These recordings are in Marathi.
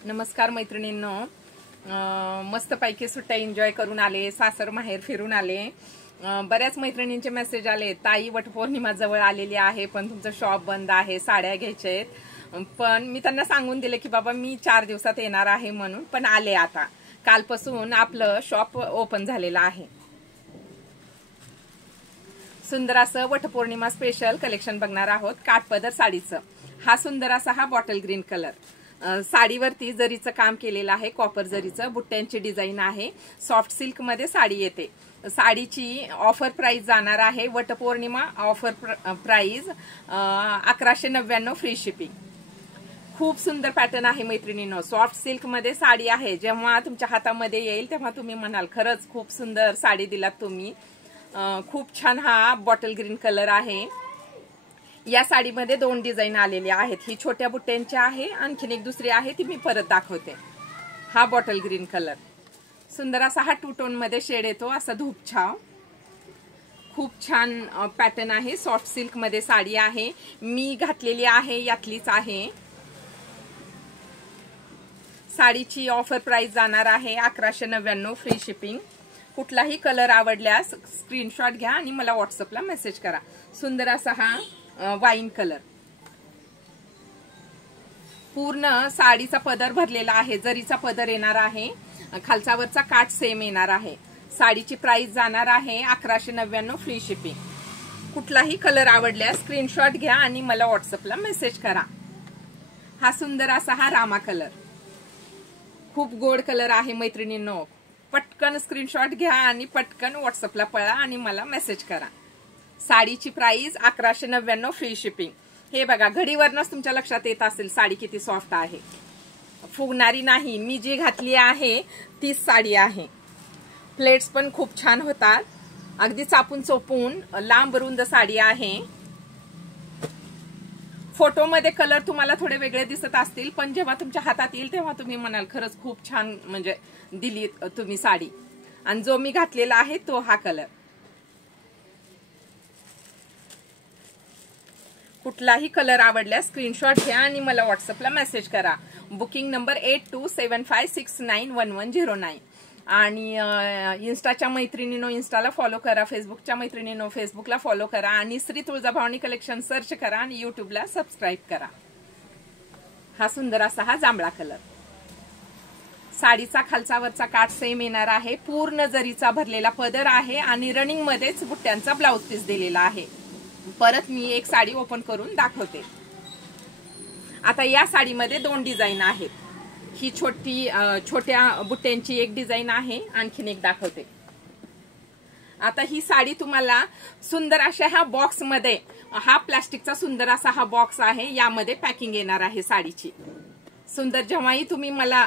नमस्कार मैत्रिणींनो, मस्तपैकी सुट्ट्या एन्जॉय करून आले, सासर माहेर फिरून आले। बऱ्याच मैत्रिणींचे मेसेज आले, ताई वटपौर्णिमा जवळ आलेली आहे पण तुमचं शॉप बंद आहे, साड्या घ्यायच्या आहेत। पण मी त्यांना सांगून दिले की बाबा मी 4 दिवसात येणार आहे म्हणून, पण आले। आता कालपासून आपलं शॉप ओपन झालेलं आहे। सुंदर असं वटपौर्णिमा स्पेशल कलेक्शन बघणार आहोत। काठपदर साडीचं हा सुंदर असा हा बॉटल ग्रीन कलर, साडीवरती जरीचं काम केलेलं आहे, कॉपर जरीचं, बुट्ट्यांची डिझाईन आहे, सॉफ्ट सिल्क मध्ये साडी येते। साडीची ऑफर प्राइस जाणार आहे, Vat Purnima offer price 1199 free shipping. खूप सुंदर पॅटर्न आहे मैत्रिणींनो, सॉफ्ट सिल्क मध्ये साडी आहे। जेव्हा तुमच्या हातामध्ये येईल तेव्हा तुम्ही म्हणाल खरंच खूप सुंदर साडी दिलात तुम्ही। खूप छान हा बॉटल ग्रीन कलर आहे। या साडीमध्ये 2 डिझाईन आलेले आहेत, ही छोट्या बुट्ट्यांची आहे, आणखीन एक दुसरी आहे ती मी परत दाखवते। हा बॉटल ग्रीन कलर सुंदर असा हा 2 टोन मध्ये शेड येतो, असा धूपछाव। खूप छान पॅटर्न आहे, सॉफ्ट सिल्क मध्ये साडी आहे, मी घातलेली आहे यातलीच आहे। साडीची ऑफर प्राइस जाणार आहे 1199 फ्री शिपिंग। कुठलाही कलर आवडल्यास स्क्रीनशॉट घ्या आणि मला व्हॉट्सअपला मेसेज करा। सुंदर असा हा वाईन कलर, पूर्ण साडीचा पदर भरलेला आहे, जरीचा पदर येणार आहे, खालचा वरचा काठ सेम येणार आहे। साडीची प्राइस जाणार आहे 1199 फ्री शिपिंग। कुठलाही कलर आवडल्यास स्क्रीनशॉट घ्या आणि मला व्हॉट्सअपला मेसेज करा। हा सुंदर असा हा रामा कलर, खूप गोड कलर आहे मैत्रिणींनो। पटकन स्क्रीनशॉट घ्या आणि पटकन व्हॉट्सअपला पळा आणि मला मेसेज करा। साडीची प्राइस 1199 फ्री शिपिंग। हे बघा, घडीवरनच तुमच्या लक्षात येत असेल साडी किती सॉफ्ट आहे, फुगणारी नाही। मी जी घातली आहे तीच साडी आहे। प्लेट्स पण खूप छान होतात, अगदी चापून चोपून लांब रुंद साडी आहे। फोटोमध्ये कलर तुम्हाला थोडे वेगळे दिसत असतील, पण जेव्हा तुमच्या हातात येईल तेव्हा तुम्ही म्हणाल खरंच खूप छान म्हणजे दिली तुम्ही साडी। आणि जो मी घातलेला आहे तो हा कलर। कुठलाही कलर आवडल्यास स्क्रीनशॉट घ्या आणि मला व्हॉट्सअपला मेसेज करा। Booking number 8275691109। आणि इन्स्टाच्या मैत्रिणींनो इन्स्टाला फॉलो करा, फेसबुकच्या मैत्रिणींनो फेसबुकला फॉलो करा, आणि श्री तुळजाभवानी कलेक्शन सर्च करा आणि यूट्यूबला सबस्क्राईब करा। हा सुंदर असा हा जांभळा कलर, साडीचा खालचा वरचा काठ सेम येणार आहे, पूर्ण जरीचा भरलेला पदर आहे आणि रनिंग मध्येच बुट्ट्यांचा ब्लाउज पीस दिलेला आहे। परत मी एक साडी ओपन करून दाखवते। आता या साडीमध्ये 2 डिझाईन आहेत, ही छोट्या बुट्ट्यांची एक डिझाईन आहे, आणखीन एक दाखवते। आता ही साडी तुम्हाला सुंदर अशा ह्या बॉक्स मध्ये, हा प्लास्टिकचा सुंदर असा हा बॉक्स आहे, यामध्ये पॅकिंग येणार आहे साडीची। सुंदर, जेव्हाही तुम्ही मला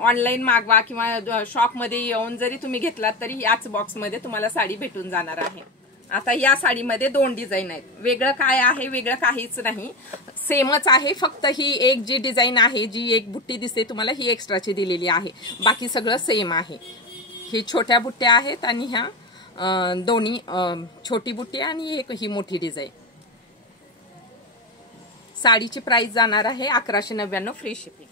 ऑनलाईन मागवा किंवा शॉप मध्ये येऊन जरी तुम्ही घेतलात तरी याच बॉक्स मध्ये तुम्हाला साडी भेटून जाणार आहे। आता या साडीमध्ये 2 डिझाईन आहेत, वेगळं काय आहे, वेगळं काहीच नाही, सेमच आहे, फक्त ही एक जी डिझाईन आहे, जी एक बुट्टी दिसते तुम्हाला, ही एक्स्ट्राची दिलेली आहे, बाकी सगळं सेम आहे। ही छोट्या बुट्ट्या आहेत आणि ह्या दोन्ही छोटी बुट्टी आणि एक ही मोठी डिझाईन। साडीची प्राइस जाणार आहे 1199 फ्री शिपिंग।